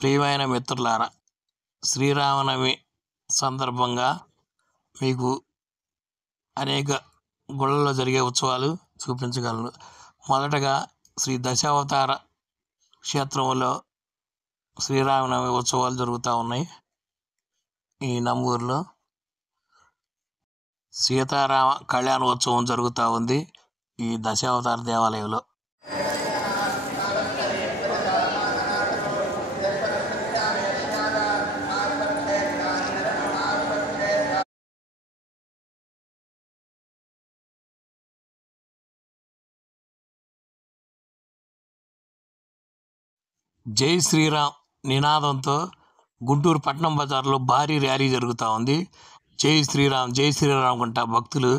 ప్రియమైన మిత్రులారా, శ్రీరామనవమి సందర్భంగా మీకు అనేక గుళ్ళలో జరిగే ఉత్సవాలు చూపించగలను. మొదటగా శ్రీ దశావతార క్షేత్రంలో శ్రీరామనవమి ఉత్సవాలు జరుగుతూ ఉన్నాయి. ఈ నంబూరులో సీతారామ కళ్యాణోత్సవం జరుగుతూ ఉంది ఈ దశావతార దేవాలయంలో. జై శ్రీరామ్ నినాదంతో గుంటూరు పట్టణం బజార్లో భారీ ర్యాలీ జరుగుతూ ఉంది. జై శ్రీరామ్ జై శ్రీరామ్ అంటా భక్తులు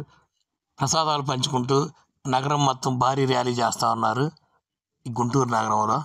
ప్రసాదాలు పంచుకుంటూ నగరం మొత్తం భారీ ర్యాలీ చేస్తూ ఉన్నారు ఈ గుంటూరు నగరంలో.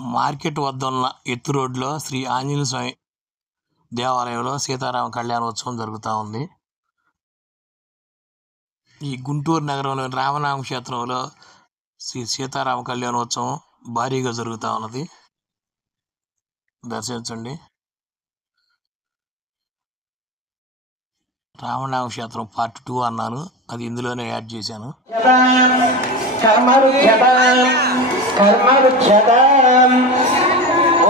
మార్కెట్ వద్ద ఉన్న ఎత్తు రోడ్లో శ్రీ ఆంజనేయ స్వామి దేవాలయంలో సీతారామ కళ్యాణోత్సవం జరుగుతూ ఉంది. ఈ గుంటూరు నగరంలోని రామనామ క్షేత్రంలో శ్రీ సీతారామ కళ్యాణోత్సవం భారీగా జరుగుతూ ఉన్నది. దర్శించండి. రామనామ క్షేత్రం పార్ట్ 2 అన్నాను, అది ఇందులోనే యాడ్ చేశాను.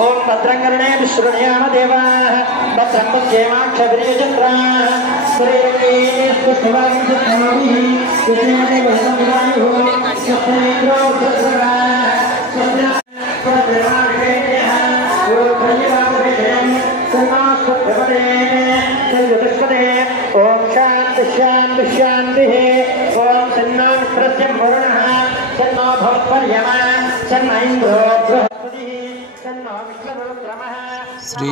ఓం భద్రంకరణే విశ్రుణ్యామ దేవాః భద్రం పశ్యేమాక్షభిర్యజత్రాః ఓం శాంతి శాంతి శాంతి. ఓం సన్నో మిత్రస్య వరుణః సన్నో భవత్పర్యమా సన్న ఇంద్రో బృహస్పతిః సన్నో విష్ణురుద్రమః. శ్రీ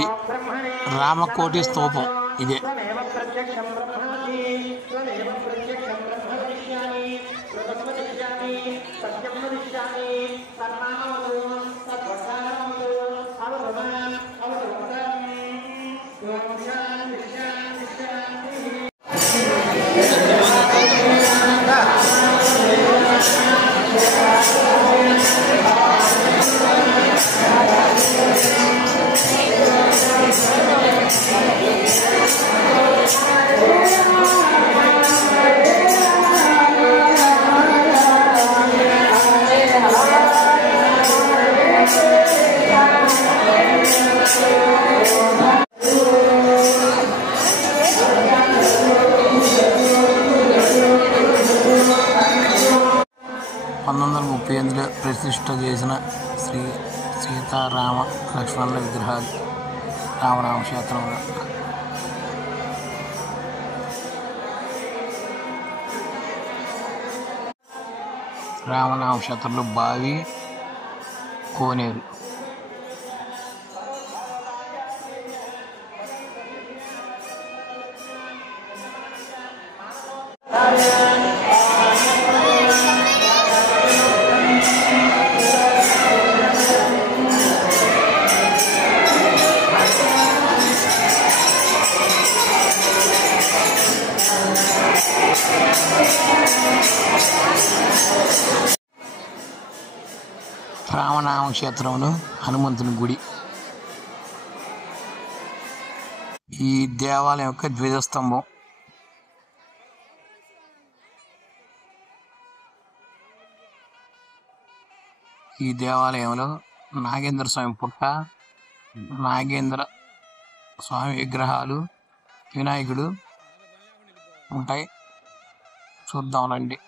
రామకోటి స్తూపం ఇదే. ప్రత్యక్షం బ్రహ్మాసి త్వమేవ ప్రత్యక్షం బ్రహ్మ వదిష్యామి సత్యం వదిష్యామి సర్వామవతు సద్వత్సారమవతు అవధుమాన్ అవధుమతం. ఓం శాంతి శాంతి శాంతి. 1938లో ప్రతిష్ఠ చేసిన శ్రీ సీతారామ లక్ష్మణుల విగ్రహాలు రామనామ క్షేత్రంలో. రామనామ క్షేత్రంలో బావి కోనేరు. రామనామ క్షేత్రంలో హనుమంతుని గుడి. ఈ దేవాలయం యొక్క ధ్వజస్తంభం. ఈ దేవాలయంలో నాగేంద్ర స్వామి పుట్ట, నాగేంద్ర స్వామి విగ్రహాలు, వినాయకుడు ఉంటాయి. చూద్దాం రండి.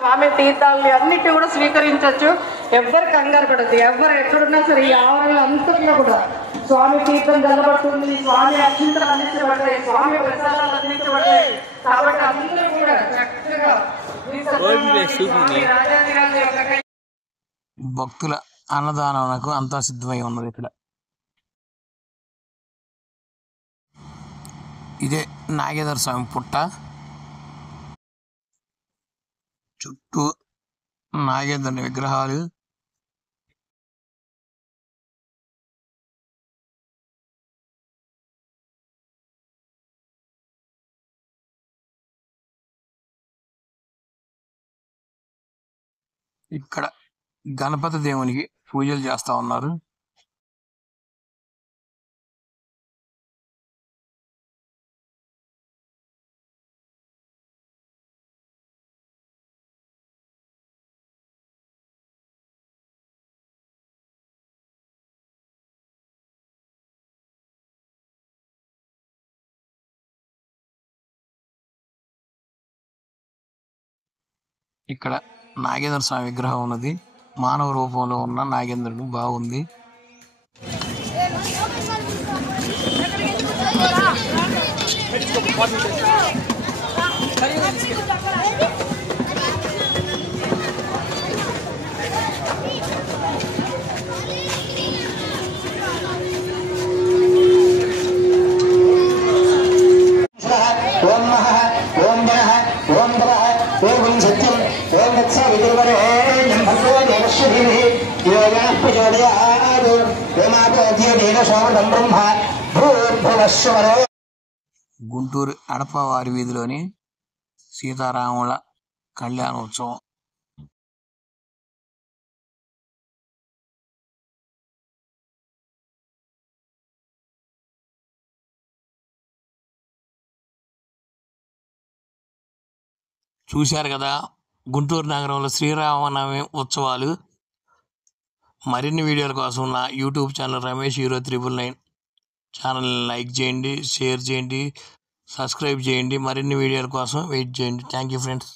స్వామి తీర్థాలని అన్నిటి కూడా స్వీకరించవచ్చు. ఎవ్వరు కంగారు పడద్దు. ఎవరు ఎక్కడున్నా సరే ఈ ఆవరణ అంతట్లో కూడా స్వామి తీర్థం జల్లబడుతుంది, స్వామి అక్షింతలు అందించబడ్డాయి, స్వామి ప్రసాదాలు అందించబడ్డాయి. కాబట్టి అందరూ కూడా చక్కగా భక్తుల అన్నదానాలకు అంతా సిద్ధమై ఉన్నది. ఇక్కడ ఇదే నాగేంద్ర స్వామి పుట్ట. చుట్టూ నాగేంద్రుని విగ్రహాలు. ఇక్కడ గణపతి దేవునికి పూజలు చేస్తా ఉన్నారు. ఇక్కడ నాగేంద్ర స్వామి విగ్రహం ఉన్నది. మానవ రూపంలో ఉన్న నాగేంద్రుడు బాగుంది. గుంటూరు అడపవారి వీధిలోని సీతారాముల కళ్యాణోత్సవం. చూశారు కదా గుంటూరు నగరంలో శ్రీరామనవమి ఉత్సవాలు. మరిన్ని వీడియోల కోసం నా యూట్యూబ్ ఛానల్ రమేష్ హీరో 999 ఛానల్ని లైక్ చేయండి, షేర్ చేయండి, సబ్స్క్రైబ్ చేయండి. మరిన్ని వీడియోల కోసం వెయిట్ చేయండి. Thank you friends.